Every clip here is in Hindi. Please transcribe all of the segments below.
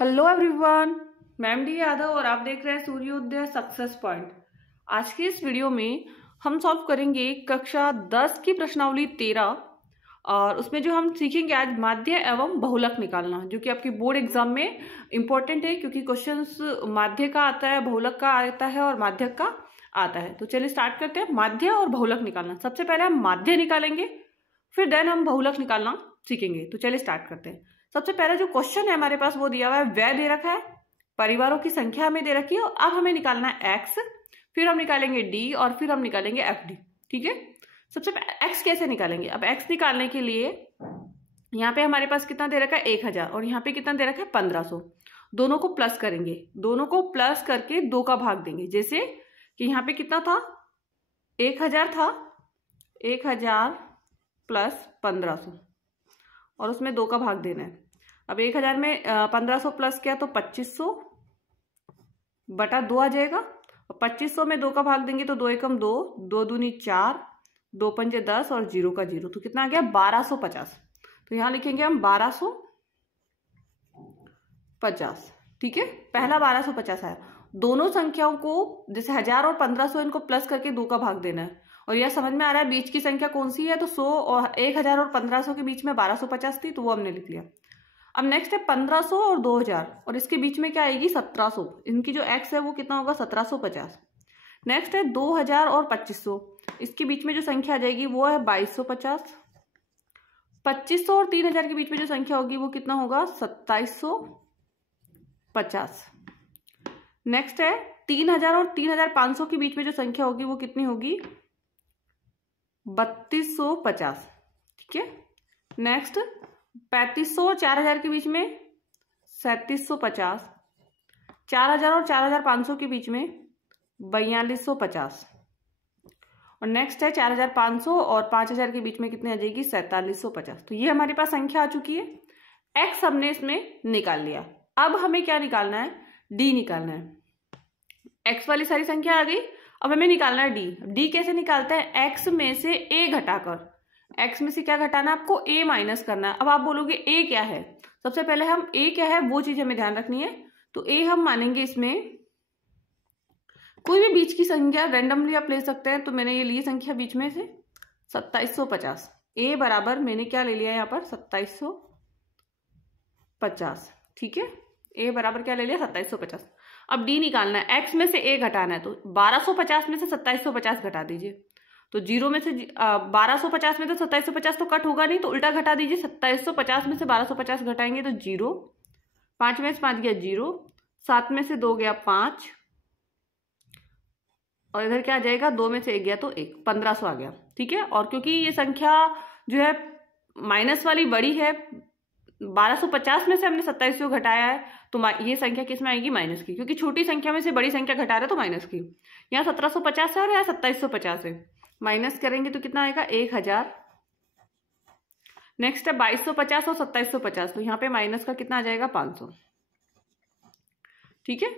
हेलो एवरीवन, मैं एम डी यादव और आप देख रहे हैं सूर्योदय सक्सेस पॉइंट। आज की इस वीडियो में हम सॉल्व करेंगे कक्षा 10 की प्रश्नावली 13 और उसमें जो हम सीखेंगे आज माध्य एवं बहुलक निकालना, जो कि आपकी बोर्ड एग्जाम में इंपॉर्टेंट है क्योंकि क्वेश्चंस माध्य का आता है, बहुलक का आता है और माध्यक का आता है। तो चलिए स्टार्ट करते हैं। माध्य और बहुलक निकालना, सबसे पहले हम माध्य निकालेंगे, फिर देन हम बहुलक निकालना सीखेंगे। तो चलिए स्टार्ट करते हैं। सबसे पहले जो क्वेश्चन है हमारे पास वो दिया हुआ है, व्यय दे रखा है, परिवारों की संख्या हमें दे रखी है और अब हमें निकालना है एक्स, फिर हम निकालेंगे डी और फिर हम निकालेंगे एफ डी। ठीक है, सबसे पहले एक्स कैसे निकालेंगे। अब एक्स निकालने के लिए यहाँ पे हमारे पास कितना दे रखा है 1000 और यहाँ पे कितना दे रखा है 1500। दोनों को प्लस करेंगे, दोनों को प्लस करके 2 का भाग देंगे। जैसे कि यहाँ पे कितना था 1000 था, 1000 प्लस 1500 और उसमें 2 का भाग देना है। अब 1000 में 1500 प्लस किया तो 2500 बटा 2 आ जाएगा। और 2500 में 2 का भाग देंगे तो 2 एकम 2, 2 दूनी 4, 2 पंजे 10 और 0 का 0, तो कितना आ गया 1250। तो यहां लिखेंगे हम 1250। ठीक है, पहला 1250 आया। दोनों संख्याओं को जैसे 1000 और 1500 इनको प्लस करके 2 का भाग देना है और यह समझ में आ रहा है बीच की संख्या कौन सी है। तो 100 और 1000 और 1500 के बीच में 1250 थी, तो वो हमने लिख लिया। अब नेक्स्ट है 1500 और 2000 और इसके बीच में क्या आएगी 1700। इनकी जो एक्स है वो कितना होगा 1750। नेक्स्ट है 2000 और 2500, इसके बीच में जो संख्या आ जाएगी वो है 2250। 2500 और 3000 के बीच में जो संख्या होगी वो कितना होगा 2750। नेक्स्ट है 3000 और 3500 के बीच में जो संख्या होगी वो कितनी होगी 3250। ठीक है, नेक्स्ट 3500 और 4000 के बीच में 3750। 4000 और 4500 के बीच में 4250 और नेक्स्ट है 4500 और 5000 के बीच में कितनी आ जाएगी 4750। तो ये हमारे पास संख्या आ चुकी है। एक्स हमने इसमें निकाल लिया। अब हमें क्या निकालना है, डी निकालना है। एक्स वाली सारी संख्या आ गई, अब हमें निकालना है डी। डी कैसे निकालते हैं, एक्स में से ए घटाकर। एक्स में से क्या घटाना है आपको, ए माइनस करना है। अब आप बोलोगे ए क्या है, सबसे पहले हम ए क्या है वो चीज हमें ध्यान रखनी है। तो ए हम मानेंगे इसमें कोई भी बीच की संख्या, रैंडमली आप ले सकते हैं। तो मैंने ये ली संख्या बीच में से 2750। ए बराबर मैंने क्या ले लिया यहाँ पर 2750। ठीक है, ए बराबर क्या ले लिया 2750। अब डी निकालना है, एक्स में से ए घटाना है। तो 1250 में से 2750 घटा दीजिए। तो 0 में से 1250 में तो 2750 तो कट होगा नहीं, तो उल्टा घटा दीजिए। 2750 में से 1250 घटाएंगे तो 0, 5 में से 5 गया 0, 7 में से 2 गया 5 और इधर क्या आ जाएगा 2 में से 1 गया तो 1, 1500 आ गया। ठीक है, और क्योंकि ये संख्या जो है माइनस वाली बड़ी है, 1250 में से हमने 2700 घटाया है, तो ये संख्या किस में आएगी माइनस की, क्योंकि छोटी संख्या में से बड़ी संख्या घटा रहे तो माइनस की। यहाँ 1750 है और यहाँ 2750 है, माइनस करेंगे तो कितना आएगा 1000। नेक्स्ट है 2250 और 2750, तो यहाँ पे माइनस का कितना आ जाएगा 500। ठीक है,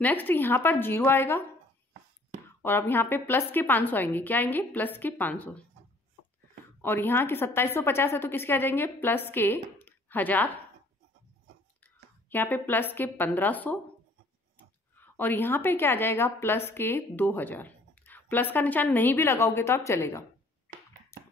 नेक्स्ट यहाँ पर 0 आएगा और अब यहाँ पे प्लस के 500 आएंगे। क्या आएंगे प्लस के 500 और यहाँ की 2750 है तो किसके आ जाएंगे प्लस के 1000, यहाँ पे प्लस के 1500 और यहाँ पे क्या आ जाएगा प्लस के 2000। प्लस का निशान नहीं भी लगाओगे तो आप चलेगा।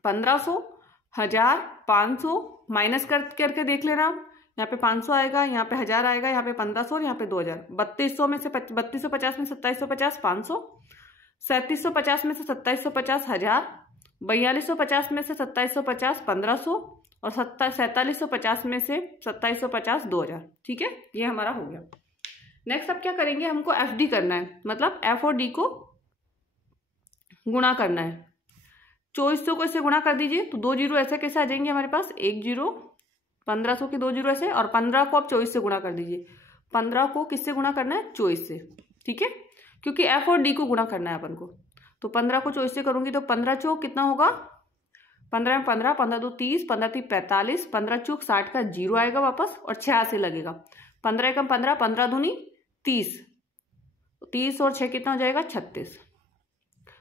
1500, 1000, 500 माइनस करके देख लेना आप। यहाँ पे 500 आएगा, यहाँ पे 1000 आएगा, यहाँ पे 1500 और यहाँ पे 2000। 3200 में से 3250 में 2750 500, 3750 में से 2750 1000, 4250 में से 2750 1500 और 4750 में से 2750 2000। ठीक है, ये हमारा हो गया। नेक्स्ट अब क्या करेंगे, हमको एफ डी करना है, मतलब एफ और डी को गुणा करना है। 2400 को इससे गुणा कर दीजिए तो 2 जीरो ऐसे कैसे आ जाएंगे हमारे पास, 1 जीरो, 1500 के 2 जीरो ऐसे, और 15 को आप 24 से गुणा कर दीजिए। 15 को किससे गुणा करना है 24 से। ठीक है, क्योंकि एफ और डी को गुणा करना है अपन को। तो 15 को 24 से करूंगी तो 15 चौक कितना होगा 15 में 15, 15 2 30, 15 3 45, 15 चौक 60 का 0 आएगा वापस और 6 से लगेगा। 15 एकम 15, 15 दूनी 30, 30 और 6 कितना हो जाएगा 36,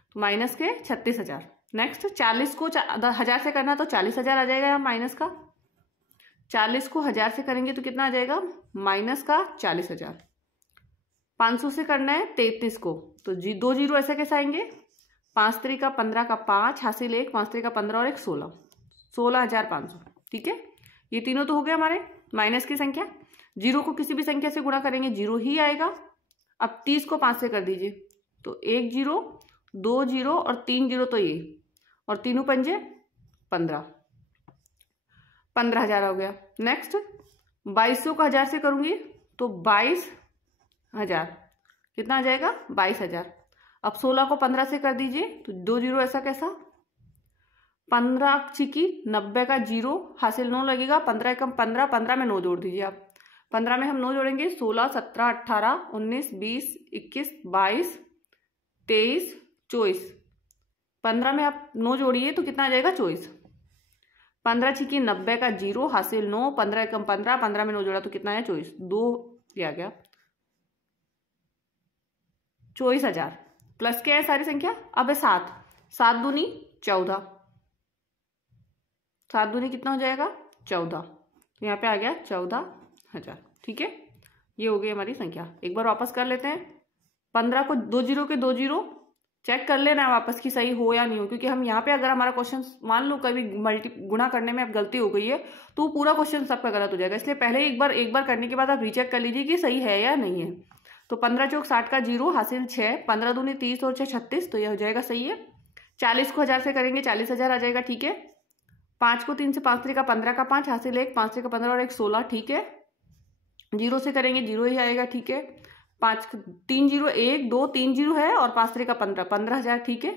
तो माइनस के 36000। नेक्स्ट 40 को 1000 से करना तो 40000 आ जाएगा यहाँ माइनस का। 40 को 1000 से करेंगे तो कितना आ जाएगा, माइनस का 40,000। 500 से करना है 33 को, तो 2 जीरो ऐसा कैसे आएंगे, 5 3 का 15 का 5 हासिल 1, 5 3 का 15 और 1 16, 16,500। ठीक है, ये तीनों तो हो गए हमारे माइनस की संख्या। जीरो को किसी भी संख्या से गुणा करेंगे जीरो ही आएगा। अब 30 को 5 से कर दीजिए, तो 1 जीरो 2 जीरो और 3 जीरो, तो ये और तीनों पंजे 15, 15,000 हो गया। नेक्स्ट 2200 को 1000 से करूंगी तो 22,000, कितना आ जाएगा, 22,000। अब 16 को 15 से कर दीजिए तो 2 जीरो ऐसा कैसा, 15 छिकी 90 का जीरो हासिल 9 लगेगा, 15 कम 15, 15 में 9 जोड़ दीजिए आप। 15 में हम 9 जोड़ेंगे, 16 17 18 19 20 21 22 23 24। 15 में आप 9 जोड़िए तो कितना आ जाएगा, 24। 15 छिकी 90 का जीरो हासिल 9, 15 कम 15, 15 में 9 जोड़ा तो कितना है, 24। 2 आ गया, 24,000 प्लस क्या है सारी संख्या, अब है 7, 7 दूनी 14, 7 दूनी कितना हो जाएगा, 14। तो यहाँ पे आ गया 14,000। ठीक है, ये हो गई हमारी संख्या। एक बार वापस कर लेते हैं। 15 को 2 जीरो के 2 जीरो चेक कर लेना वापस की सही हो या नहीं हो, क्योंकि हम यहाँ पे अगर हमारा क्वेश्चन मान लो कभी गुणा करने में अब गलती हो गई है तो पूरा क्वेश्चन सबका गलत हो जाएगा। इसलिए पहले एक बार करने के बाद आप रीचेक कर लीजिए कि सही है या नहीं है। तो 15 चौक 60 का जीरो हासिल 6, 15 दूनी 30 और 6 36, तो यह हो जाएगा सही है। 40 को 1000 से करेंगे 40,000 आ जाएगा। ठीक है, 5 को 3 से 5 3 का 15 का 5 हासिल 1, 5 3 का 15 और 1 16। ठीक है, जीरो से करेंगे जीरो ही आएगा। ठीक है, 5 3 जीरो 1 2 3 जीरो है और 5 3 का 15, 15,000। ठीक है,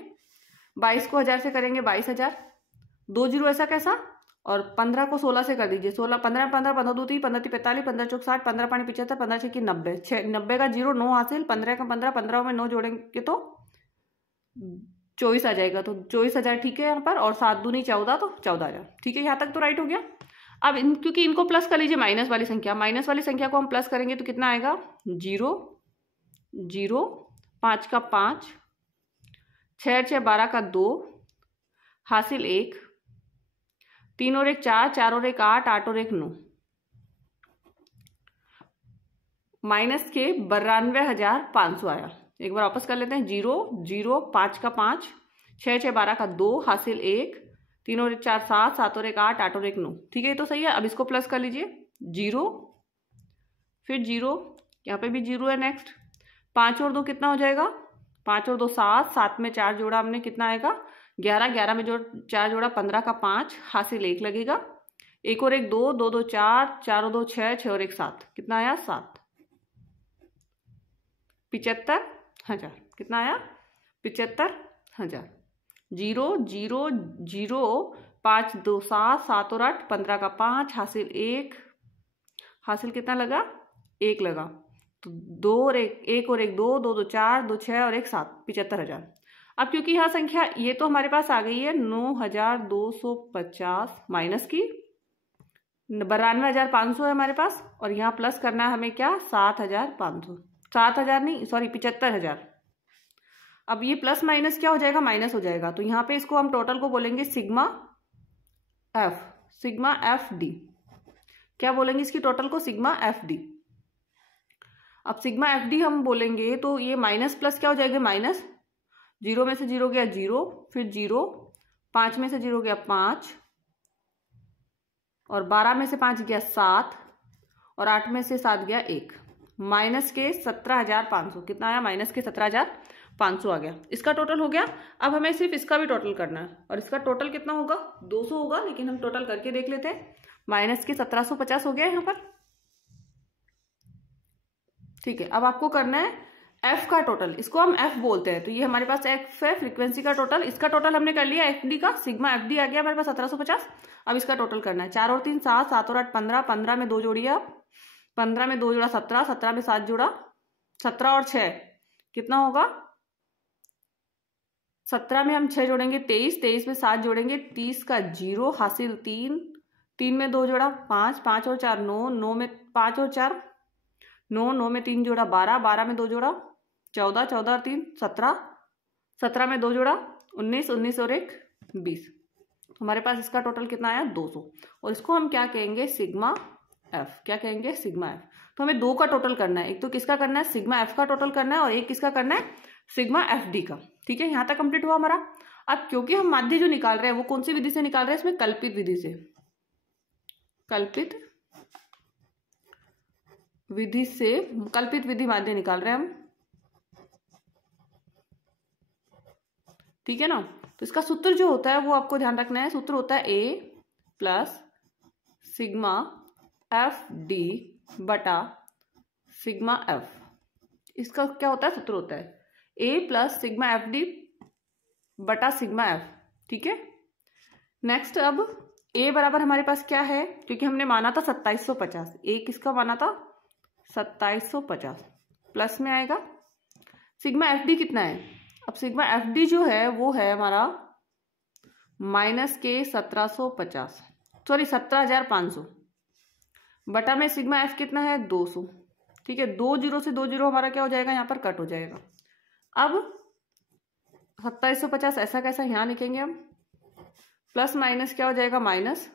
22 को 1000 से करेंगे 22,000, 2 जीरो ऐसा कैसा, और 15 को 16 से कर दीजिए, 16 15 15 15 2 3 15 45 15 चौक 60 15 5 75 15 6 90, 90 का जीरो 9 हासिल, 15 का 15, 15 में 9 जोड़ेंगे तो 24 आ जाएगा। तो 24,000 ठीक है यहाँ पर, और 7 दूनी 14, तो 14,000। ठीक है, यहाँ तक तो राइट हो गया। अब क्योंकि इनको प्लस कर लीजिए, माइनस वाली संख्या को हम प्लस करेंगे तो कितना आएगा, 0 0 5 का 5 6 6 12 का 2 हासिल 1, 3 और 1 4, 4 और 1 8, 8 और 1 9, माइनस के 92,500 आया। एक बार वापस कर लेते हैं। 0 0 5 का 5 6 6 12 का 2 हासिल 1, 3 और 1 4 7, 7 और 1 8, 8 और 1 9। ठीक है, ये तो सही है। अब इसको प्लस कर लीजिए, 0 फिर 0, यहाँ पे भी 0 है। नेक्स्ट 5 और 2 कितना हो जाएगा, 5 और 2 7, 7 में 4 जोड़ा हमने, कितना आएगा 11, 11 में जो 4 जोड़ा 15 का 5 हासिल 1 लगेगा, 1 और 1 2, 2 2 4, 4 और 2 6, 6 और 1 7, कितना आया 7, 75,000। कितना आया, 75,000। 0 0 0 5 2 7, 7 और 8 15 का 5 हासिल 1, हासिल कितना लगा, 1 लगा, तो 2 और 1 और 1 2, 2 2 4, 2 6 और 1 7, 75,000। अब क्योंकि यहाँ संख्या ये तो हमारे पास आ गई है 9,250 माइनस की 92,500 है हमारे पास, और यहाँ प्लस करना है हमें क्या, 7,500, 7,000 नहीं सॉरी 75,000। अब ये प्लस माइनस क्या हो जाएगा, माइनस हो जाएगा। तो यहाँ पे इसको हम टोटल को बोलेंगे सिग्मा एफ डी। क्या बोलेंगे इसकी टोटल को, सिग्मा एफ डी। अब सिग्मा एफ डी हम बोलेंगे तो ये माइनस प्लस क्या हो जाएगा, माइनस 0 में से 0 गया 0, फिर 0, 5 में से 0 गया 5, और 12 में से 5 गया 7, और 8 में से 7 गया 1, माइनस के 17,500। कितना आया, माइनस के 17,500 आ गया। इसका टोटल हो गया। अब हमें सिर्फ इसका भी टोटल करना है, और इसका टोटल कितना होगा, 200 होगा, लेकिन हम टोटल करके देख लेते हैं। माइनस के 1750 हो गया यहाँ पर। ठीक है, अब आपको करना है एफ का टोटल, इसको हम एफ बोलते हैं। तो ये हमारे पास एफ है, फ्रीक्वेंसी का टोटल। इसका टोटल हमने कर लिया एफ डी का, सिग्मा एफ डी आ गया हमारे पास 1750। अब इसका टोटल करना है, 4 और 3 7, 7 और 8 15, 15 में 2 जोड़िए आप, 15 में 2 जोड़ा 17, 17 में 7 जोड़ा 17 और 6 कितना होगा, 17 में हम 6 जोड़ेंगे 23, 23 में 7 जोड़ेंगे 30 का 0 हासिल 3, 3 में 2 जोड़ा 5, 5 और 4 9, 9 में 5 और 4 9, 9 में 3 जोड़ा 12, 12 में 2 जोड़ा 14, 14 और 3 17, 17 में 2 जोड़ा 19, 19 और 1 20। हमारे पास इसका टोटल कितना आया 200, और इसको हम क्या कहेंगे सिग्मा एफ, क्या कहेंगे सिग्मा एफ। तो हमें 2 का टोटल करना है, एक तो किसका करना है सिग्मा एफ का टोटल करना है, और एक किसका करना है सिग्मा एफ डी का। ठीक है, यहाँ तक कंप्लीट हुआ हमारा। अब क्योंकि हम माध्य जो निकाल रहे हैं वो कौन सी विधि से निकाल रहे हैं, इसमें कल्पित विधि से, कल्पित विधि माध्य निकाल रहे हैं हम। ठीक है ना, तो इसका सूत्र जो होता है वो आपको ध्यान रखना है, सूत्र होता है ए प्लस सिग्मा एफ डी बटा सिग्मा एफ। इसका क्या होता है सूत्र होता है ए प्लस सिग्मा एफ डी बटा सिग्मा एफ। ठीक है, नेक्स्ट अब ए बराबर हमारे पास क्या है, क्योंकि हमने माना था 2750, ए किसका माना था 2750, प्लस में आएगा सिग्मा एफ डी कितना है। अब सिग्मा एफ डी जो है वो है हमारा माइनस के 1750, सॉरी 17500, बटा में सिग्मा एफ कितना है 200। ठीक है, 2 जीरो से 2 जीरो हमारा क्या हो जाएगा, यहाँ पर कट हो जाएगा। अब 2750 ऐसा कैसा यहाँ लिखेंगे हम, प्लस माइनस क्या हो जाएगा माइनस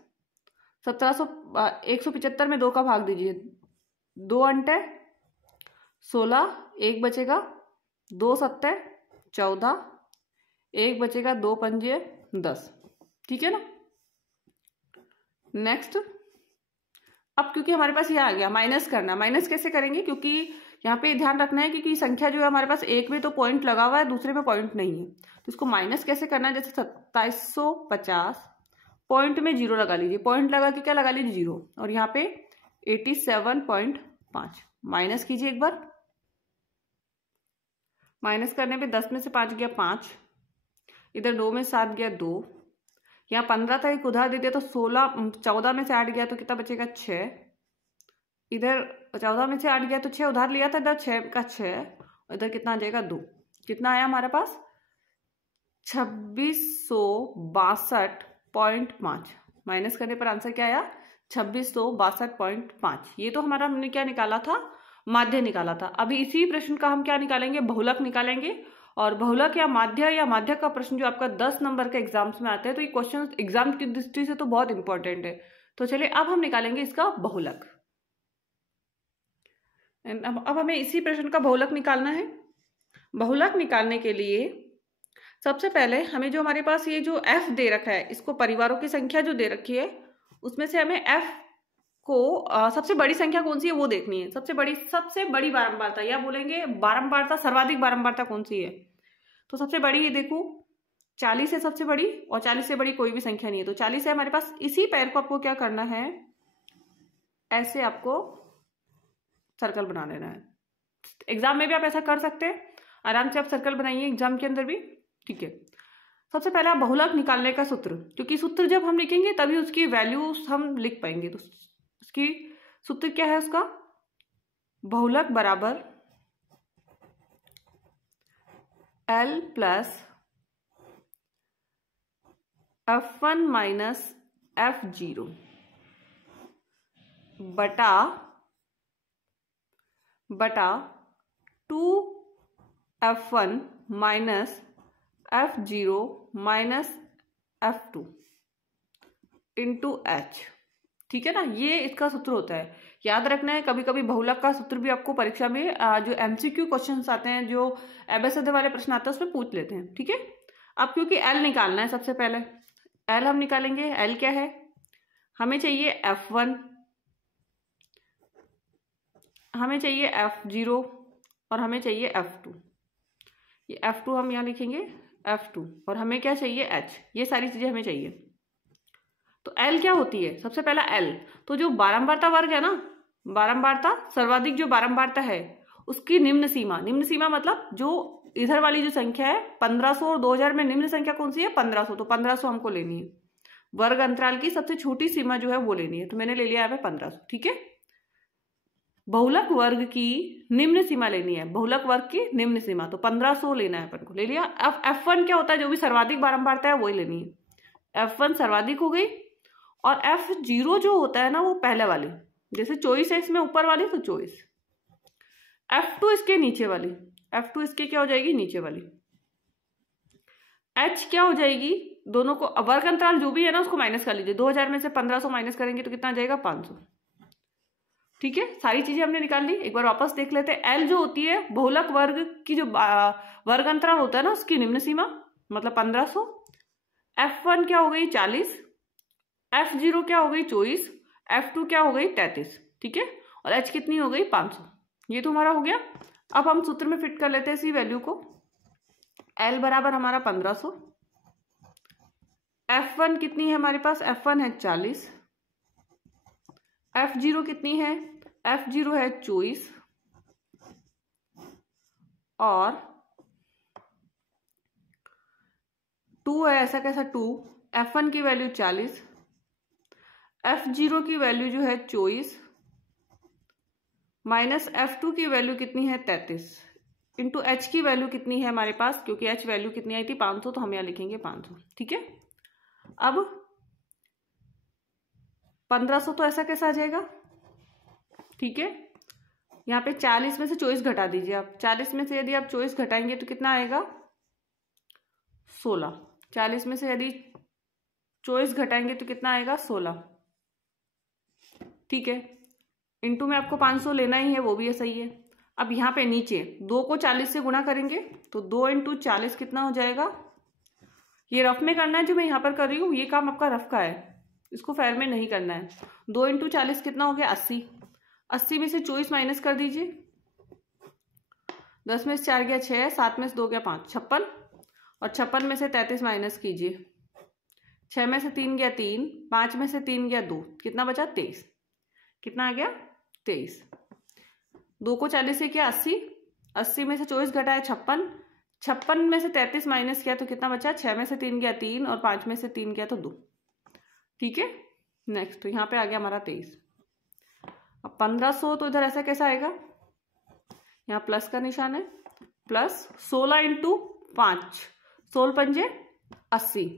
175 में 2 का भाग दीजिए, 2 अंटे 16, 1 बचेगा 2 सत्ते 14, 1 बचेगा 2 पंजे 10। ठीक है ना, नेक्स्ट अब क्योंकि हमारे पास ये आ गया माइनस करना, माइनस कैसे करेंगे, क्योंकि यहाँ पे ध्यान रखना है क्योंकि संख्या जो है हमारे पास एक में तो पॉइंट लगा हुआ है, दूसरे में पॉइंट नहीं है, तो इसको माइनस कैसे करना है, जैसे 2750 पॉइंट में 0 लगा लीजिए, पॉइंट लगा के क्या लगा लीजिए 0, और यहाँ पे 87.5 माइनस कीजिए एक बार, माइनस करने पे 10 में से 5 गया 5, इधर 2 में 7 गया 2, यहाँ 15 था एक उधार दे दिया तो 14 में से 8 गया तो कितना बचेगा 6, इधर 14 में से 8 गया तो 6 उधार लिया था, इधर 6 का 6, इधर कितना आ जाएगा 2, कितना आया हमारे पास 2662.5, माइनस करने पर आंसर क्या आया 2662.5। ये तो हमारा हमने क्या निकाला था माध्य निकाला था। अभी इसी प्रश्न का हम क्या निकालेंगे बहुलक निकालेंगे, और बहुलक या माध्य का प्रश्न जो आपका 10 नंबर के एग्जाम्स में आते हैं, तो ये क्वेश्चन एग्जाम की दृष्टि से तो बहुत इंपॉर्टेंट है। तो चलिए अब हम निकालेंगे इसका बहुलक। अब हमें इसी प्रश्न का बहुलक निकालना है। बहुलक निकालने के लिए सबसे पहले हमें जो हमारे पास ये जो f दे रखा है, इसको परिवारों की संख्या जो दे रखी है उसमें से हमें f को सबसे बड़ी संख्या कौन सी है वो देखनी है। सबसे बड़ी बारंबारता, या बोलेंगे बारंबारता, सर्वाधिक बारंबारता कौन सी है, तो सबसे बड़ी ये देखो 40 है सबसे बड़ी, और 40 से बड़ी कोई भी संख्या नहीं है, तो 40 है हमारे पास। इसी पैर को आपको क्या करना है, ऐसे आपको सर्कल बना लेना है। एग्जाम में भी आप ऐसा कर सकते हैं, आराम से आप सर्कल बनाइए एग्जाम के अंदर भी। ठीक है, सबसे पहले आप बहुलक निकालने का सूत्र, क्योंकि सूत्र जब हम लिखेंगे तभी उसकी वैल्यू हम लिख पाएंगे। तो उसकी सूत्र क्या है उसका, बहुलक बराबर L plus F1 minus F0 बटा 2F1 minus F0 minus F2 into H। ठीक है ना, ये इसका सूत्र होता है। याद रखना है, कभी कभी बहुलक का सूत्र भी आपको परीक्षा में जो MCQ क्वेश्चंस आते हैं, जो एबेसिडी वाले प्रश्न आते हैं उसमें पूछ लेते हैं। ठीक है, अब क्योंकि L निकालना है, सबसे पहले L हम निकालेंगे। L क्या है, हमें चाहिए F1, हमें चाहिए F0 और हमें चाहिए F2। ये F2 हम यहाँ लिखेंगे F2, और हमें क्या चाहिए H। ये सारी चीजें हमें चाहिए। तो L क्या होती है, सबसे पहला L, तो जो बारंबारता वर्ग है ना, बारंबारता सर्वाधिक जो बारंबारता है उसकी निम्न सीमा मतलब जो इधर वाली जो संख्या है 1500 और 2000 में निम्न संख्या कौन सी है 1500, तो 1500 हमको लेनी है। वर्ग अंतराल की सबसे छोटी सीमा जो है वो लेनी है, तो मैंने ले लिया है 1500। ठीक है, बहुलक वर्ग की निम्न सीमा लेनी है, बहुलक वर्ग की निम्न सीमा, तो 1500 लेना है अपन को, ले लिया। अब F1 क्या होता है, जो भी सर्वाधिक बारंबारता है वही लेनी है। F1 सर्वाधिक हो गई, और F0 जो होता है ना वो पहले वाली, जैसे 24 है इसमें ऊपर वाली तो 24, F2 इसके नीचे वाली, F2 इसके क्या हो जाएगी नीचे वाली, H क्या हो जाएगी दोनों को वर्ग अंतराल जो भी है ना उसको माइनस कर लीजिए। 2000 में से 1500 माइनस करेंगे तो कितना आ जाएगा 500। ठीक है, सारी चीजें हमने निकाल ली। एक बार वापस देख लेते हैं। एल जो होती है बहुलक वर्ग की जो वर्ग अंतराल होता है ना उसकी निम्न सीमा मतलब 1500। F1 क्या हो गई 40, F0 क्या हो गई 24, F2 क्या हो गई 33। ठीक है, और H कितनी हो गई 500। ये तो हमारा हो गया। अब हम सूत्र में फिट कर लेते हैं इसी वैल्यू को। L बराबर हमारा 1500, F1 कितनी है हमारे पास, F1 है 40, F0 कितनी है, F0 है 24 और 2 है ऐसा कैसा 2। F1 की वैल्यू 40, F0 की वैल्यू जो है 24 माइनस F2 की वैल्यू कितनी है 33 इंटू H की वैल्यू कितनी है हमारे पास, क्योंकि H वैल्यू कितनी आई थी 500 तो हम यहाँ लिखेंगे 500। ठीक है, अब 1500 तो ऐसा कैसा आ जाएगा। ठीक है, यहाँ पे 40 में से 24 घटा दीजिए आप। 40 में से यदि आप 24 घटाएंगे तो कितना आएगा 16। 40 में से यदि 24 घटाएंगे तो कितना आएगा 16। ठीक है, इंटू में आपको 500 लेना ही है, वो भी सही है। अब यहाँ पे नीचे 2 को 40 से गुणा करेंगे तो 2 इंटू 40 कितना हो जाएगा। ये रफ में करना है, जो मैं यहाँ पर कर रही हूँ ये काम आपका रफ का है, इसको फेर में नहीं करना है। 2 इंटू 40 कितना हो गया 80। 80 में से 24 माइनस कर दीजिए। 10 में से 4 गया 6, 7 में से 2 गया 5, 56 और 56 में से 33 माइनस कीजिए। 6 में से 3 गया 3, 5 में से 3 गया 2, कितना बचा 23। कितना आ गया 23। 2 को 40 से किया 80, 80 में से 24 घटाया 56, 56 में से 33 माइनस किया तो कितना बचा 6 में से 3 गया 3 और 5 में से 3 गया तो 2। ठीक है, नेक्स्ट तो यहाँ पे आ गया हमारा 23। अब 1500 तो इधर ऐसा कैसा आएगा, यहाँ प्लस का निशान है, प्लस 16 इंटू 5, 16 पंजे 80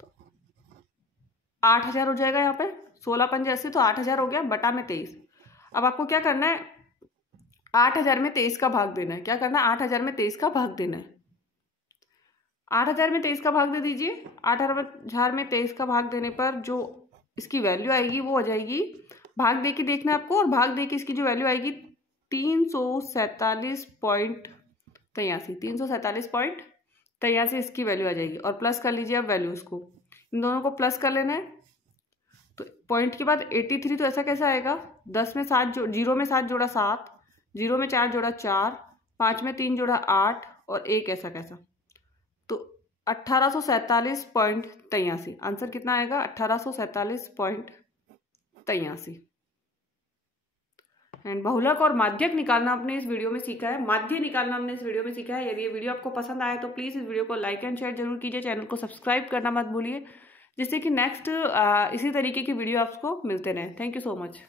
तो 8000 हो जाएगा। यहाँ पे 16 पंजे 80 तो 8000 हो गया बटा में 23। अब आपको क्या करना है 8000 में 23 का भाग देना है। क्या करना है 8000 में 23 का भाग देना है। 8000 में 23 का भाग दे दीजिए। 8000 में 23 का भाग देने पर जो इसकी वैल्यू आएगी वो हो जाएगी, भाग दे के देखना है आपको, और भाग दे के इसकी जो वैल्यू आएगी 347.83 इसकी वैल्यू आ जाएगी। और प्लस कर लीजिए अब वैल्यूज को, इन दोनों को प्लस कर लेना है। तो पॉइंट के बाद 83 तो ऐसा कैसा आएगा, 10 में 7 0 में 7 जोड़ा 7, 0 में 4 जोड़ा 4, 5 में 3 जोड़ा 8 और 1 ऐसा कैसा, तो 1847.83। आंसर कितना आएगा 1847.83। एंड बहुलक और माध्यक निकालना आपने इस वीडियो में सीखा है, माध्य निकालना हमने इस वीडियो में सीखा है। यदि ये वीडियो आपको पसंद आया तो प्लीज़ इस वीडियो को लाइक एंड शेयर जरूर कीजिए, चैनल को सब्सक्राइब करना मत भूलिए, जिससे कि नेक्स्ट इसी तरीके की वीडियो आपको मिलते रहें। Thank you so much.